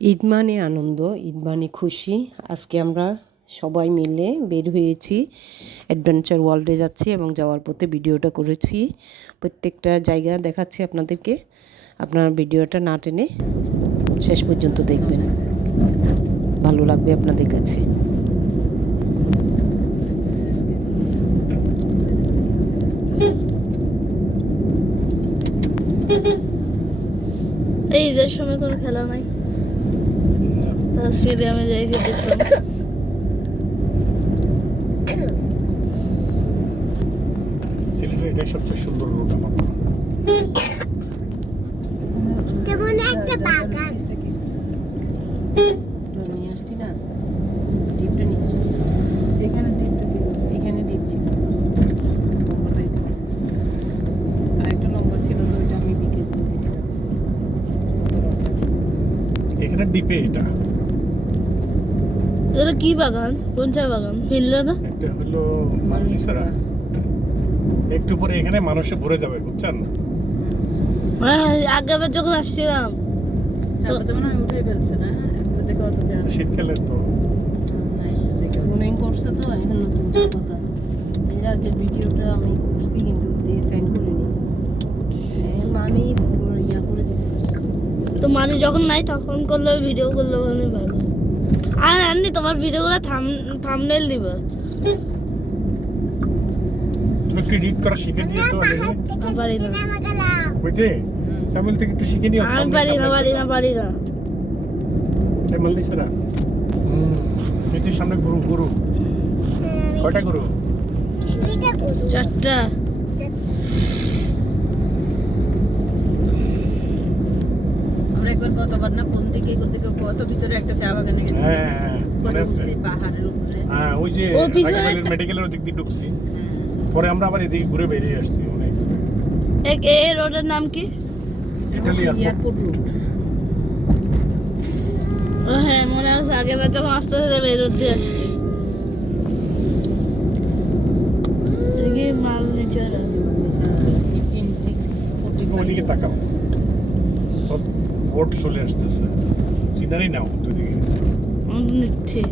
ঈদ মানে আনন্দ, ঈদ মানে খুশি। আজকে আমরা সবাই মিলে বের হয়েছি, অ্যাডভেঞ্চার ওয়ার্ল্ডে যাচ্ছি এবং যাওয়ার পথে ভিডিওটা করেছি। প্রত্যেকটা জায়গা দেখাচ্ছি আপনাদেরকে। আপনারা ভিডিওটা না টেনে শেষ পর্যন্ত দেখবেন, ভালো লাগবে আপনাদের কাছে। এই ঈদের সময় কোনো খেলা নাই, তা স্টেডিয়ামে যাই গিয়ে দেখলাম। সিলেটের এটাই সবচেয়ে সুন্দর রোড আমার মনে হয়। যেমন একটা বাগান নিয়ে আসছি না, ডিপটা নিয়ে আসছি। এখানে ডিপ ছিল, লম্বাটাই ছিল। আরেকটা লম্বা ছিল, তো ওইটা আমি বিক্রি করে দিয়েছিলাম। এখানে দ্বীপে এটা এটা কি বাগান? কোন চা বাগান? ফিনলে না? একটা হলো মালনিসারা। একটু পরে এখানে মানুষে ভরে যাবে, বুঝছেন? আগেবার যখন আসছিলাম শীতকালে তো ফোনিং করছে, তো এখন নতুন কথা। এর আগের ভিডিওটা আমি করছি কিন্তু সেন্ড করিনি, মানে ইয়া করে দিয়েছি। তো মানে যখন নাই তখন করলে ভিডিও করলে মানে ভালো। আর আননি তোমার ভিডিওগুলো থাম্বনেল দিবা। তুমি একটু এডিট করা শিখে নিও তো। আমি পারি না, বুঝতে সামিল থেকে একটু শিখে নিও। আমি পারি না। এই মালনিসারা নিচের সামনে গুরু কয়টা গুরু? চারটা। আমরা একবার কতবার না কোন দিকে কত ভিতরে একটা চা বাগানে গেছি। হ্যাঁ মনে আছে। পাহাড়ের উপরে। হ্যাঁ ওই যে ও পিছনে মেডিকেলের ওদিক দিয়ে ঢুকছি, পরে আমরা আবার এদিকে ঘুরে বেরিয়ে আসছি অনেক। এই রোডের নাম কি? Italy airport road. ও হ্যাঁ, মনে আছে আগেবার যখন আস্তে আস্তে বের হতে আসছি। এদিকে মাল নিচে ওইদিকে তাকাও, বোট চলে আসতেছে। সিনারি নাও দুদিকে। নিচ্ছে।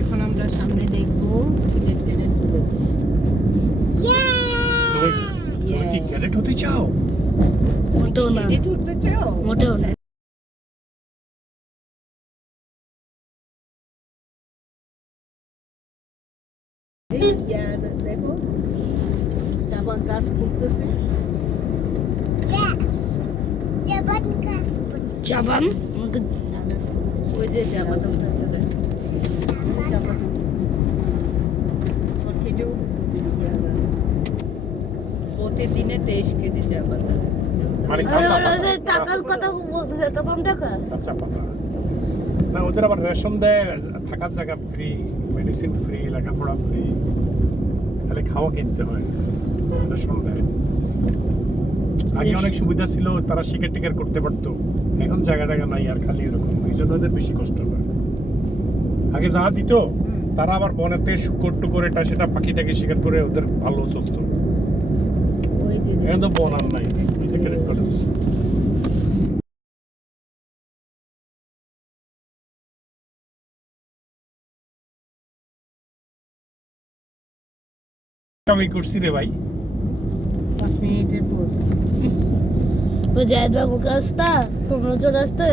এখন আমরা সামনে দেখবো ট্রেনের বুলেট। তুমি কি ক্যাডেট হতে চাও? মোটেও না, উঠতে চাও? মোটেও না। দেখো চা গাছ করতেছে। চাবান আমাকে ওই যে চা বাগান আছে, চা বাগান খেটেও প্রতিদিনে 23 কেজি চা বাগান। মানে কাঁচা টাকার কথা বলতেছে, তখন টাকা কাঁচা পাতা না, ওদের আবার রেশন দেয়, থাকার জায়গা ফ্রি, মেডিসিন ফ্রি, লেখাপড়া ফ্রি, খালি খাওয়া কিনতে হয়, রেশন দেয়। আগে অনেক সুবিধা ছিল, তারা শিকার টিকার করতে পারতো। এখন জায়গা নাই আর, খালি এরকম। এই জন্য ওদের বেশি কষ্ট হয়। আগে যা দিত তারা আবার বনেতে শুকর টুকর এটা সেটা পাখিটাকে শিকার করে ওদের ভালো চলতো। এখন তো বন আর নাই, এই যে ক্যাডেট কলেজ। আমি করছি রে ভাই 5 মিনিটের পর ওই জায়দ বাবুর কাছটা তোমরা চলে আসতে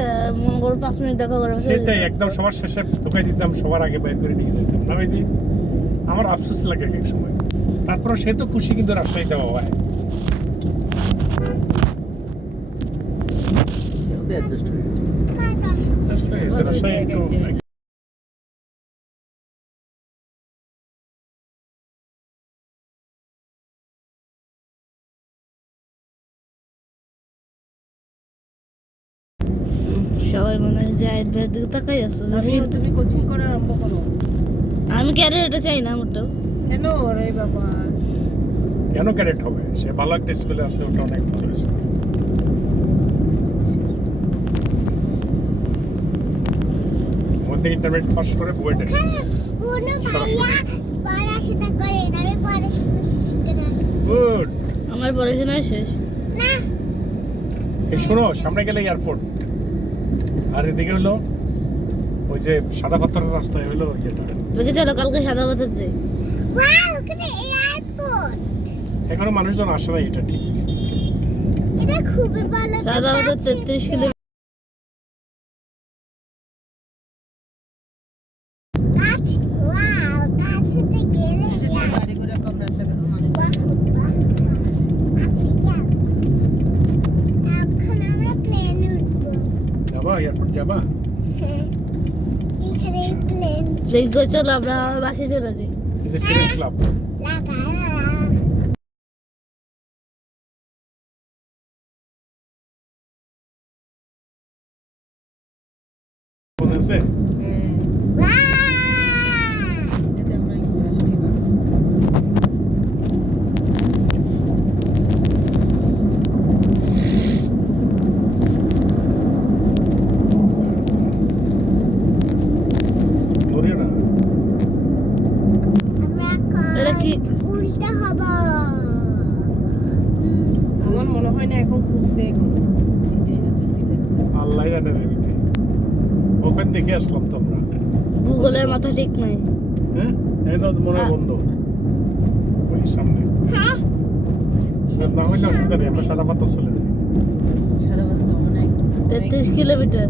মনে করো 5 মিনিট দেখা করে সেটাই একদম সবার শেষে ঢুকাই দিতাম, সবার আগে বের করে নিয়ে যেতাম না ভাই। আমার আফসোস লাগে এক সময়। তারপর সে তো খুশি, কিন্তু রাজশাহী দেওয়া হয়। রাজশাহী একটু সবাই মনে হয় জায়দ ভাইয়ের দিকে তাকাই আছে। তুমি কোচিং করা আরম্ভ করো। আমি ক্যারিয়ার এটা চাই না মোটেও। কেন রে বাবা? কেন ক্যাডেট হবে? সে ভালো একটা স্কুলে আছে, ওটা অনেক ভালো স্কুল। মধ্যে ইন্টারমিডিয়েট পাস করে বুয়েটে গুড। আমার পড়াশোনা শেষ। এই শোনো, সামনে গেলে এয়ারপোর্ট, আর এদিকে হলো ওই যে সাদা পাথরের রাস্তায় হলো ইয়েটা। ওকে চলো কালকে সাদা বাজার যাই। ওয়াও, ওখানে এয়ারপোর্ট। এখনো মানুষজন আসে না, এটা ঠিক। এটা খুবই ভালো। সাদা বাজার 33 কিলোমিটার। গাছ, ওয়াও, গাছতে গেলে এখন আমরা প্লেনে উঠবো। যাবা এয়ারপোর্ট যাবা? এখানে প্লেন প্লিজ গো চলো আমরা বাসে চলে যাই। এই যে সিরিয়াস ক্লাব। লাগা। মনে আছে? ধরিও না। আমরা এটা কি? উল্টা হব। আমার মনে হয় না এখন খুলছে, এখন এটাই হচ্ছে সিলেট। আল্লাহ জানে রে বিটি। ওপেন দেখে আসলাম তো আমরা। গুগলের মাথা ঠিক নাই। হ্যাঁ, এই তো মনে হয় বন্ধ। ওই সামনে। হ্যাঁ, না হইলে অসুবিধা নেই, আমরা সাদা পাথর চলে যাই। সাদা বাজার তো অনেক 33 কিলোমিটার।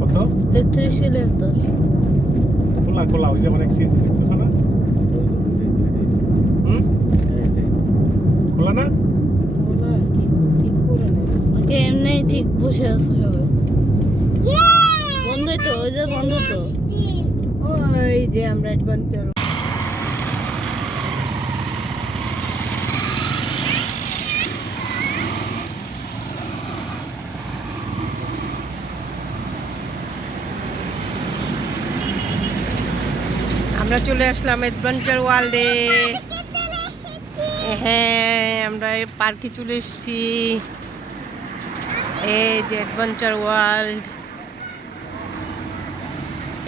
কত? 33 কিলোমিটার। খোলা খোলা, ওই যে অনেক সিট দেখতেছো না? হুম, খোলা না? ওগুলো কি ঠিক করে নেবে। ওকে এমনি ঠিক বসে আছে সবাই। ইয়ে! বন্ধই তো, ওই যে বন্ধ তো। আসছি। ওই যে আমরা অ্যাডভেঞ্চার আমরা চলে আসলাম অ্যাডভেঞ্চার ওয়ার্ল্ডে। চলে এসেছি। হ্যাঁ, আমরা এই পার্কে চলে এসেছি। এই যে অ্যাডভেঞ্চার ওয়ার্ল্ড,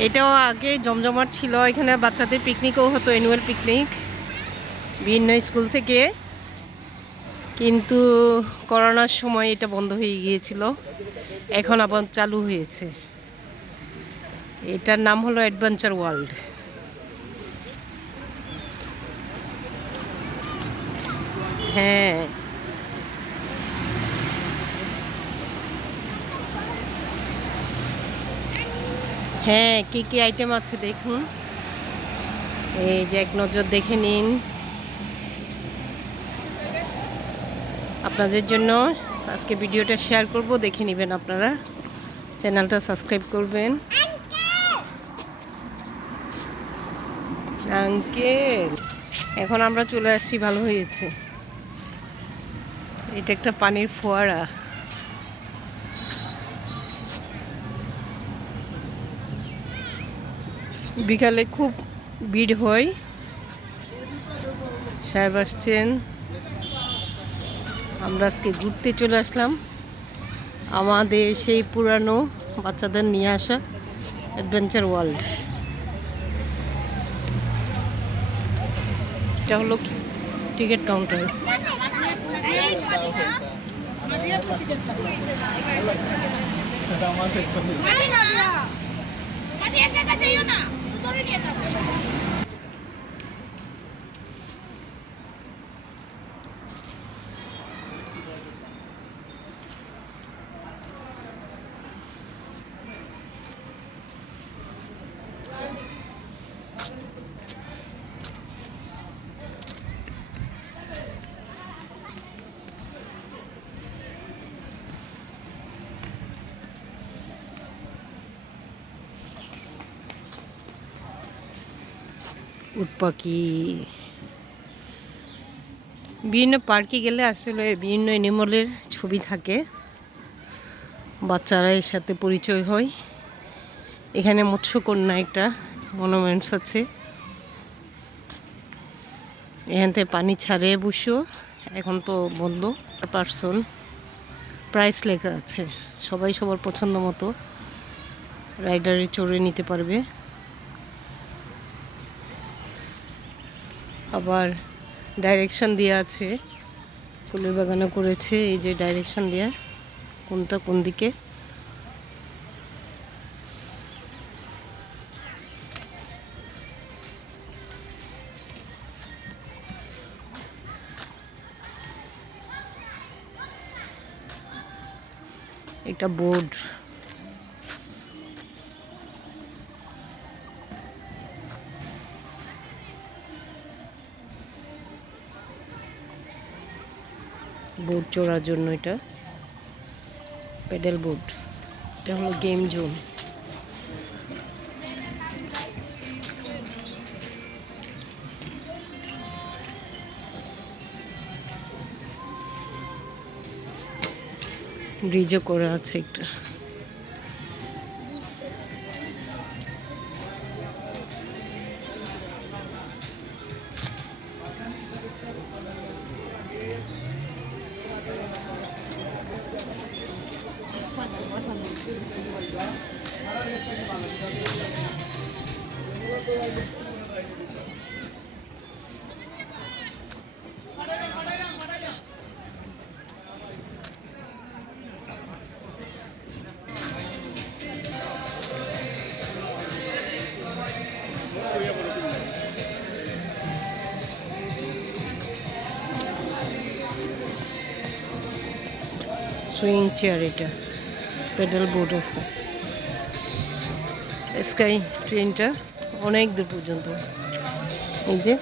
এটাও আগে জমজমাট ছিল। এখানে বাচ্চাদের পিকনিকও হতো, অ্যানুয়াল পিকনিক বিভিন্ন স্কুল থেকে, কিন্তু করোনার সময় এটা বন্ধ হয়ে গিয়েছিল, এখন আবার চালু হয়েছে। এটার নাম হলো অ্যাডভেঞ্চার ওয়ার্ল্ড। হ্যাঁ, হ্যাঁ, কি কি আইটেম আছে দেখুন, এই যে এক নজর দেখে নিন। আপনাদের জন্য আজকে ভিডিওটা শেয়ার করব, দেখে নেবেন আপনারা, চ্যানেলটা সাবস্ক্রাইব করবেন। আঙ্কেল, এখন আমরা চলে আসছি, ভালো হয়েছে। এটা একটা পানির ফোয়ারা। বিকালে খুব ভিড় হয়, সাহেব আসছেন। আমরা আজকে ঘুরতে চলে আসলাম আমাদের সেই পুরানো বাচ্চাদের নিয়ে আসা অ্যাডভেঞ্চার ওয়ার্ল্ড। এটা হলো টিকিট কাউন্টার। উট পাখি, বিভিন্ন পার্কে গেলে আসলে বিভিন্ন অ্যানিমালের ছবি থাকে, বাচ্চারা এর সাথে পরিচয় হয়। এখানে মৎস্যকন্যা একটা মনুমেন্টস আছে, এখান থেকে পানি ছাড়ে বসো, এখন তো বন্ধ। পার্সন প্রাইস লেখা আছে, সবাই সবার পছন্দ মতো রাইডারে চড়ে নিতে পারবে। আবার ডাইরেকশন দেওয়া আছে, ফুলের বাগানও করেছে। এই যে ডাইরেকশন দেওয়া, কোনটা কোন দিকে। একটা বোর্ড, বোর্ড চড়ার জন্য এটা প্যাডেল বোর্ড। এটা হলো গেম জোন। ব্রিজও করা আছে একটা। সুইং চেয়ার, এটা পেডাল বোর্ড আছে। স্কাই ট্রেনটা অনেক দূর পর্যন্ত, এই যে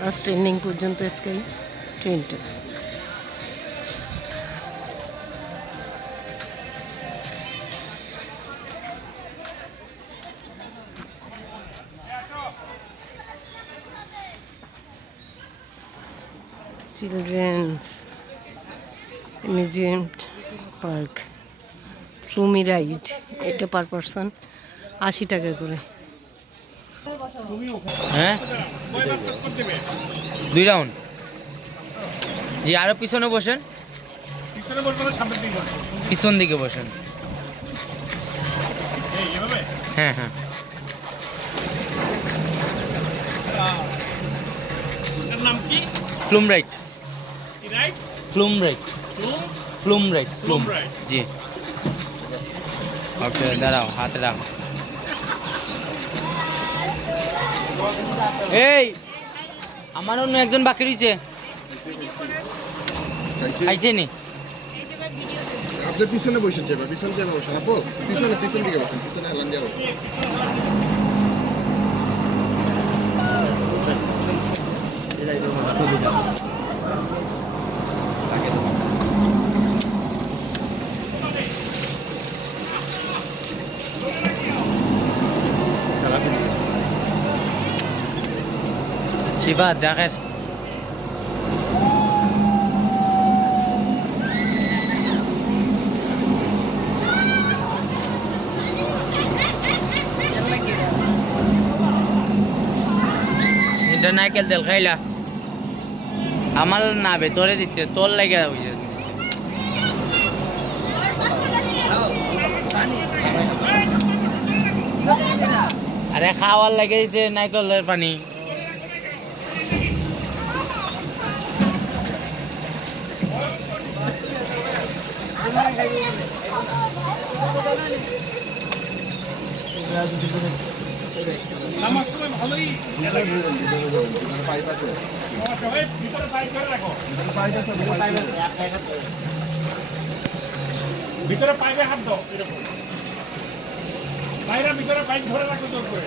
লাস্ট এন্ডিং পর্যন্ত স্কাই ট্রেনটা। চিলড্রেন্স অ্যামিউজমেন্ট পার্ক, ফ্লুমি রাইড, এটা পার পারসন 80 টাকা করে। হ্যাঁ 2 রাউন্ড। জি আরো পিছনে বসেন, পিছনে বসবো না সামনের দিকে বসবো? পিছন দিকে বসেন। এইভাবে? হ্যাঁ হ্যাঁ। এর নাম কি? ফ্লুম রাইড। কি রাইড? ফ্লুম রাইড। ফ্লুম? ফ্লুম রাইড। ফ্লুম ফ্লুম রাইড। জি। ওকে দাঁড়াও, হাতে দাও। এই আমার অন্য একজন বাকি রয়েছে, খাইছে নি? আপনি পিছনে বসেন, যাবে পিছন দিয়ে বসেন। আপু পিছনে, পিছন দিকে বসেন, পিছনে হেলান দিয়ে বসেন। শিবা দেখেন এটা নাইকেল তেল খাইলা আমার না ভেতরে দিচ্ছে, তোর লাগে হইছে। আরে খাওয়ার লাগে দিছে নাইকেলের পানি। নামার সময় ভালোই ভিতরে পাইপ আছে, সবাই ভিতরে পাইপ করে রাখো। পাইপ আছে, ভিতরে পাইপে হাত দাও এরকম। বাইরে ভিতরে পাইপ ধরে রাখো জোর করে।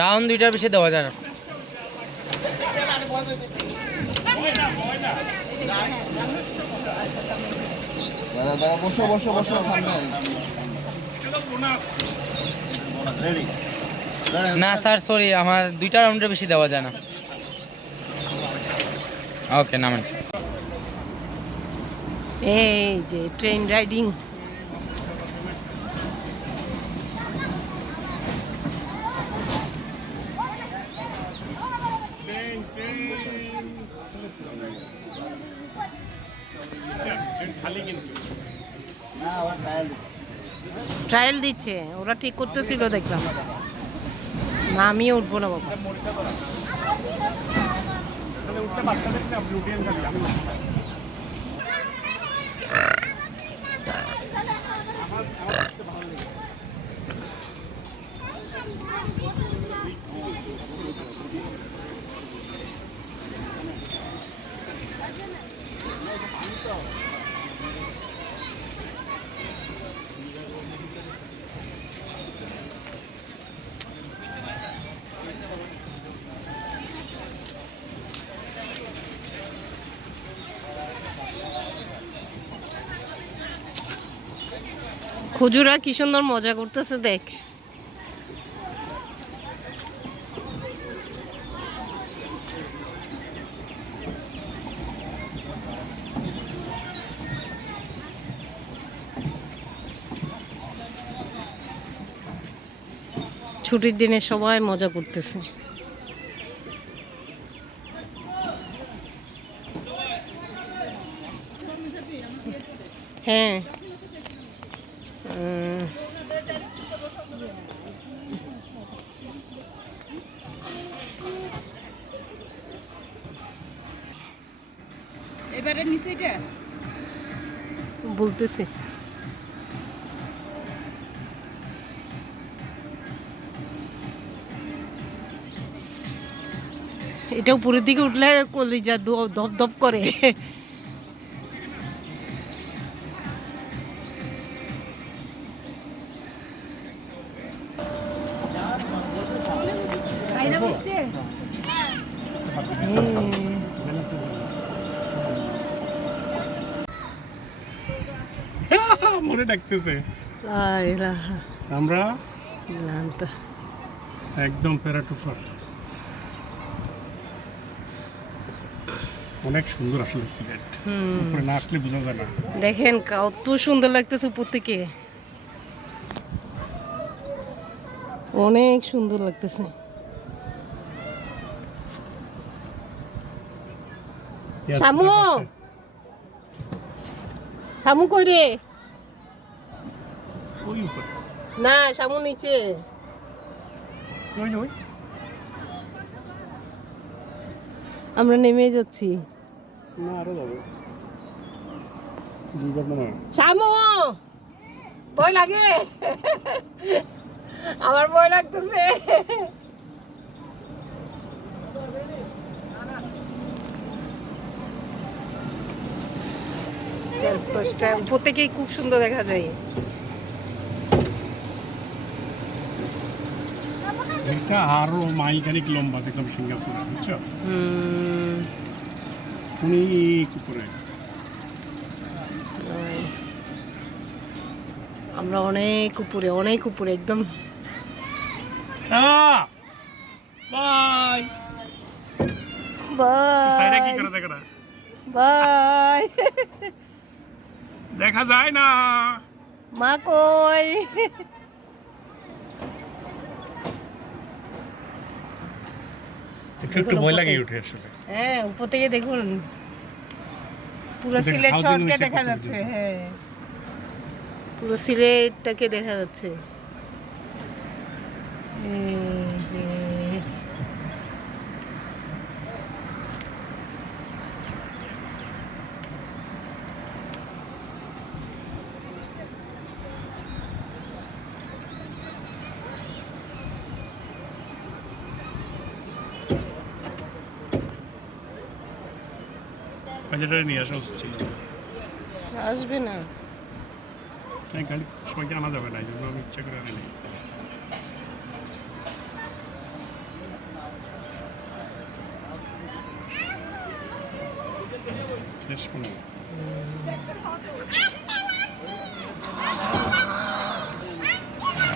রাউন্ড 2টার বেশি দেওয়া যায় না। দাঁড়া বসো বসো বসো থামবেন না স্যার সরি, আমার 2টা রাউন্ডের বেশি দেওয়া যায় না। ওকে নামেন। এই যে ট্রেন রাইডিং, খালি কিন্তু ট্রায়াল দিচ্ছে, ওরা ঠিক করতেছিল দেখলাম। না আমিও উঠবো না বাবা। তাহলে উঠতে বাচ্চাদেরকে আপনি উঠিয়ে যাবেন, আমি উঠতে পারি। খুজুরা কি সুন্দর মজা করতেছে দেখ। ছুটির দিনে সবাই মজা করতেছে। হ্যাঁ এবারে নিচে এটা বলতেছি এটা উপরের দিকে উঠলে কলিজা ধপ ধপ করে। মনে ডাকতেছে আমরা আমরা একদম প্যারাটুফার। অনেক সুন্দর আসলে সিলেট, উপরে না আসলে বোঝা যায় না। দেখেন কত সুন্দর লাগতেছে উপর থেকে, অনেক সুন্দর লাগতেছে। শামু শামু কই রে? ওই উপরে না শামু নিচে। ওই ওই আমরা নেমে যাচ্ছি। না আরো যাবে দুইবার মনে হয়। শামু ভয় লাগে, আমার ভয় লাগতেছে। চারপাশটা উপর থেকেই খুব সুন্দর দেখা যায়। এটা আরো মাইল খানিক লম্বা, দেখলাম সিঙ্গাপুরে, বুঝছো? অনেক উপরে। আমরা অনেক উপরে একদম। বাই সাইরা কি করে দেখা না? বাই দেখা যায় না। মা কই? একটু ভয় লাগে উঠে আসলে। হ্যাঁ উপর থেকে দেখুন পুরো দেখুন, সিলেট housing শহরকে হয়েছে দেখা কত যাচ্ছে। দূরে। হ্যাঁ পুরো সিলেটটাকে দেখা যাচ্ছে। এই যে বাজারে নিয়ে আসা উচিত ছিল। আসবে না। গাড়ি সবাইকে আনা যাবে না, এই জন্য আমি ইচ্ছা করে আনি। শেষ মনে হয়।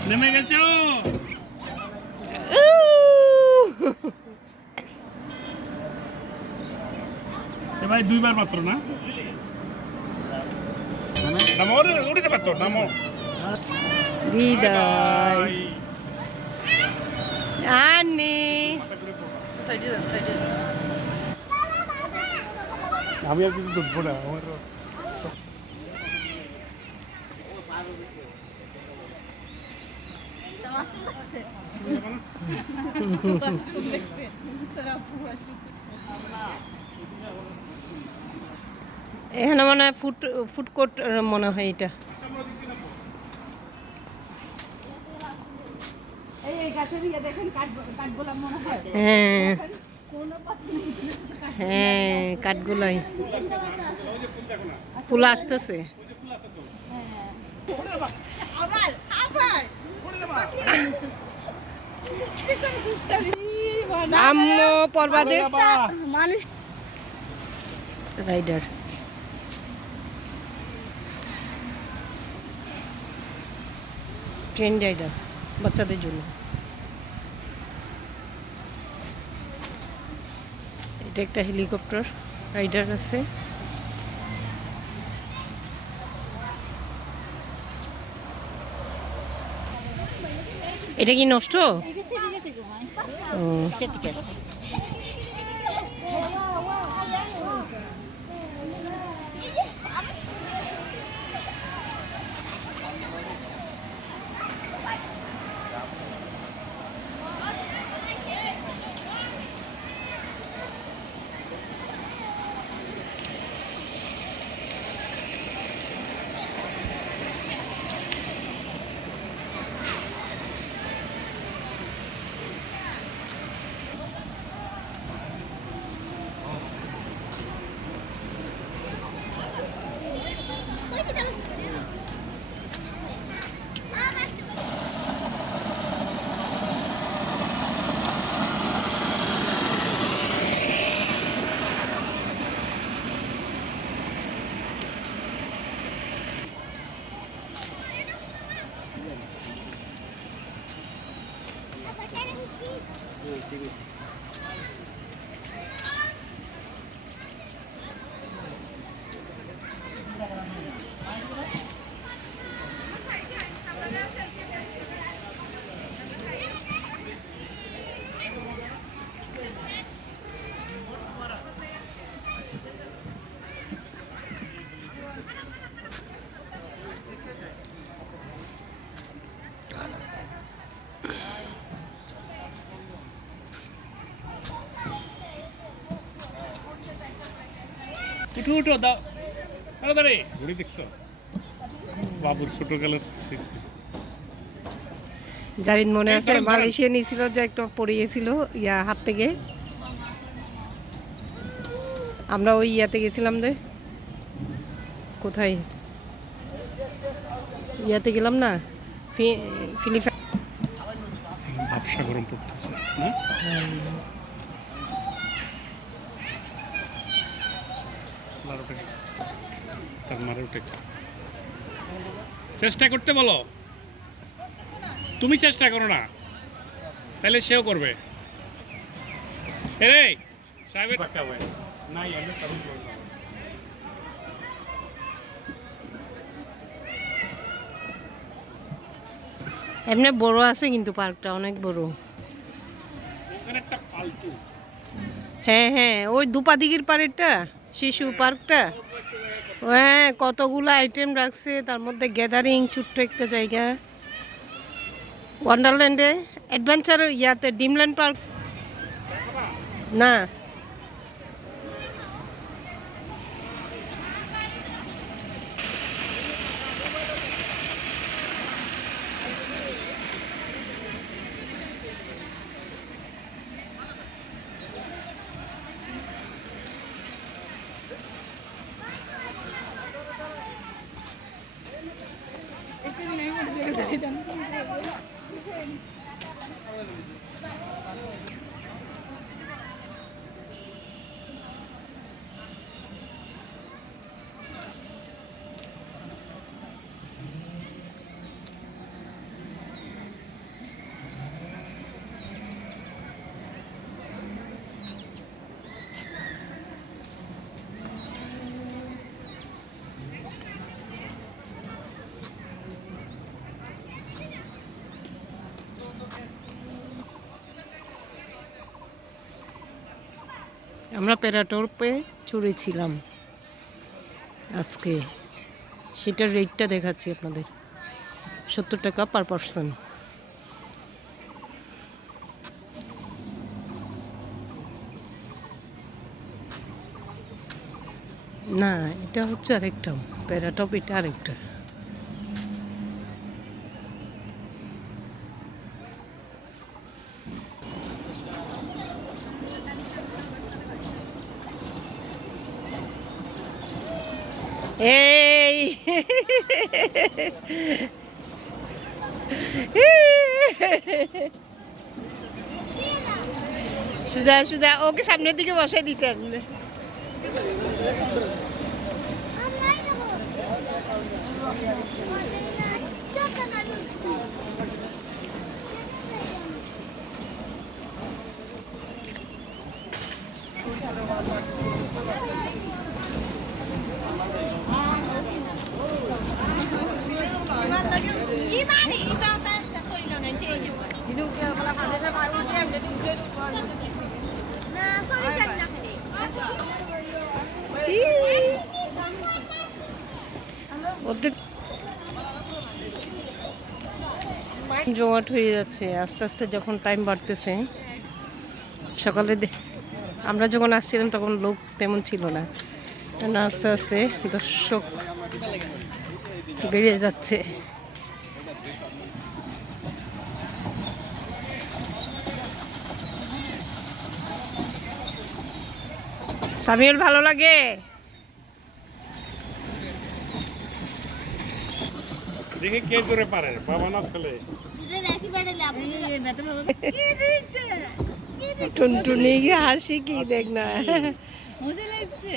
নেমে গেছো এ ভাই দুইবার মাত্র না নামো উঠেছে পারতো নামো বিদায় আনি আমি আর কিছু ধরবো না আমার এখানে মনে হয় ফুড কোর্ট মনে হয় এটা হ্যাঁ হ্যাঁ কাঠগুলাই ফুল আসতেছে আম্মু পরবাজে মানুষ রাইডার ট্রেন রাইডার বাচ্চাদের জন্য এটা একটা হেলিকপ্টার রাইডার আছে এটা কি নষ্ট ও, ঠিক আছে উঠো উঠো দাও তাড়াতাড়ি ঘুরে দেখছো বাবুর ছোটকালের স্মৃতি জারিন মনে এই আছে দাঁড়ান, দাঁড়ান। মালয়েশিয়া নিয়েছিল যে একটা পড়ে গেছিল ইয়া হাত থেকে আমরা ওই ইয়াতে গেছিলাম যে কোথায় ইয়াতে গেলাম না ফিলিপাইন ব্যবসা গরম পড়তেছে না তার মারে উঠেছে চেষ্টা করতে বলো তুমি চেষ্টা করো না তাহলে সেও করবে রে সাহেবের নাই আমি কারণ এমনি বড় আছে কিন্তু পার্কটা অনেক বড় ওখানে একটা ফালতু হ্যাঁ হ্যাঁ ওই দুপাদিগির পাড়েরটা শিশু পার্কটা হ্যাঁ কতগুলো আইটেম রাখছে তার মধ্যে গ্যাদারিং ছোট্ট একটা জায়গা ওয়ান্ডারল্যান্ডে অ্যাডভেঞ্চার ইয়াতে ডিমল্যান্ড পার্ক না আমরা প্যারাটোপে চড়েছিলাম আজকে, সেটার রেটটা দেখাচ্ছি আপনাদের, 70 টাকা পার পারসন। না, এটা হচ্ছে আরেকটা প্যারাটপ, এটা আরেকটা। এই সুজা সুজা ওকে সামনের দিকে বসাই দিতেন। ওদের জমাট হয়ে যাচ্ছে আস্তে আস্তে যখন টাইম বাড়তেছে। সকালে আমরা যখন আসছিলাম তখন লোক তেমন ছিল না, আস্তে আস্তে দর্শক বেড়ে যাচ্ছে। সামিউল ভালো লাগে? দেখে কে করে পারে, বাবা না ছেলে? টুনটুনি হাসি কি দেখ না, মজা লাগছে।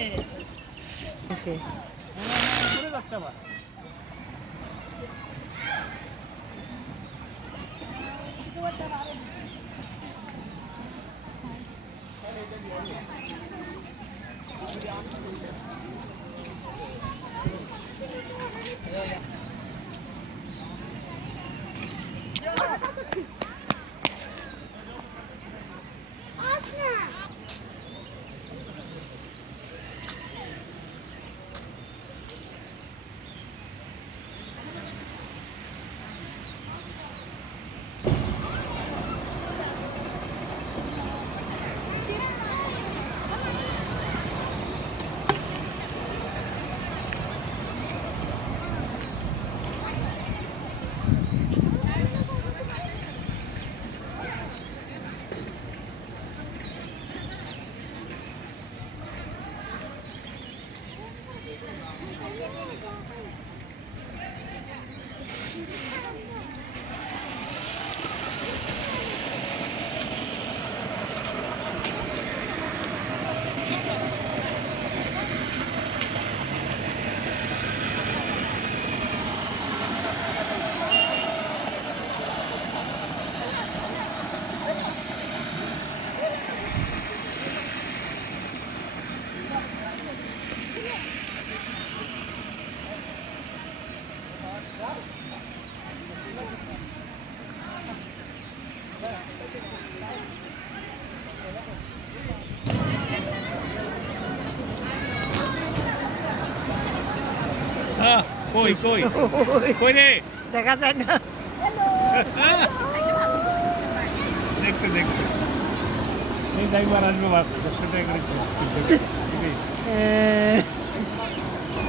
কই কই কই রে, দেখা যায় না। দেখছে দেখছে এই ড্রাইভার আসবে বাস 100 টাকা করে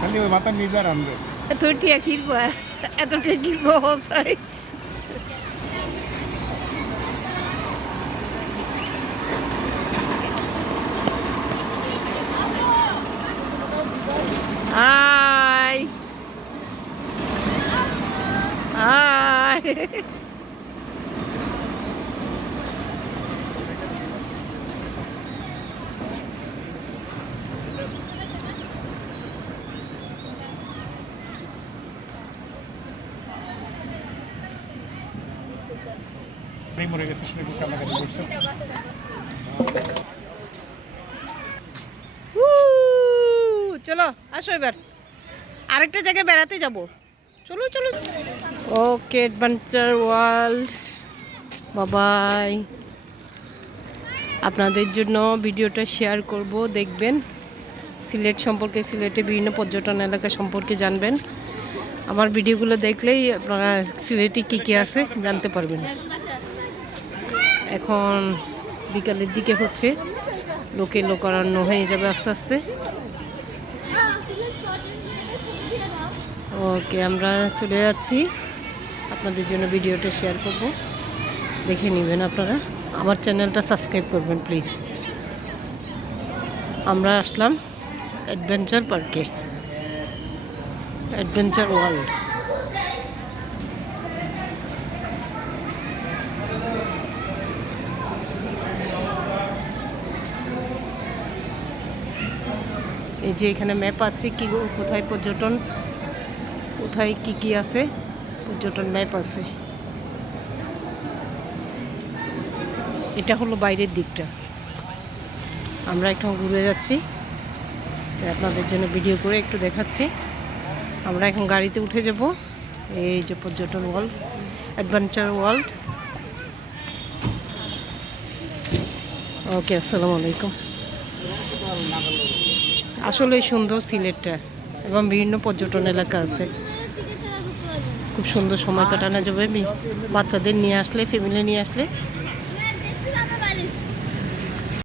খালি ওই মাথা নিজে আনবে। এত টিয়া কিনবো, এত টিয়া কিনবো সরি। হাই হাই, মরে গেছে শুনে খুব কান্নাকাটি করছে। চলো আসো এবার আরেকটা জায়গায় বেড়াতে যাব, চলো চলো। ওকে, অ্যাডভেঞ্চার ওয়ার্ল্ড, বাবাই। আপনাদের জন্য ভিডিওটা শেয়ার করব, দেখবেন। সিলেট সম্পর্কে, সিলেটে বিভিন্ন পর্যটন এলাকা সম্পর্কে জানবেন। আমার ভিডিওগুলো দেখলেই আপনারা সিলেটে কী কী আছে জানতে পারবেন। এখন বিকালের দিকে হচ্ছে, লোকে লোকারণ্য হয়ে যাবে আস্তে আস্তে। ওকে, আমরা চলে যাচ্ছি। আপনাদের জন্য ভিডিওটা শেয়ার করব, দেখে নেবেন আপনারা। আমার চ্যানেলটা সাবস্ক্রাইব করবেন প্লিজ। আমরা আসলাম অ্যাডভেঞ্চার পার্কে, অ্যাডভেঞ্চার ওয়ার্ল্ড। এই যে এখানে ম্যাপ আছে, কি কোথায় পর্যটন, কোথায় কি কি আছে, পর্যটন ম্যাপ আছে। এটা হলো বাইরের দিকটা, আমরা এখন ঘুরে যাচ্ছি, তাই আপনাদের জন্য ভিডিও করে একটু দেখাচ্ছি। আমরা এখন গাড়িতে উঠে যাব। এই যে পর্যটন ওয়ার্ল্ড, অ্যাডভেঞ্চার ওয়ার্ল্ড। ওকে, আসসালামু আলাইকুম। আসলেই সুন্দর সিলেটটা, এবং বিভিন্ন পর্যটন এলাকা আছে। খুব সুন্দর সময় কাটানো যাবে বাচ্চাদের নিয়ে আসলে, ফ্যামিলি নিয়ে আসলে।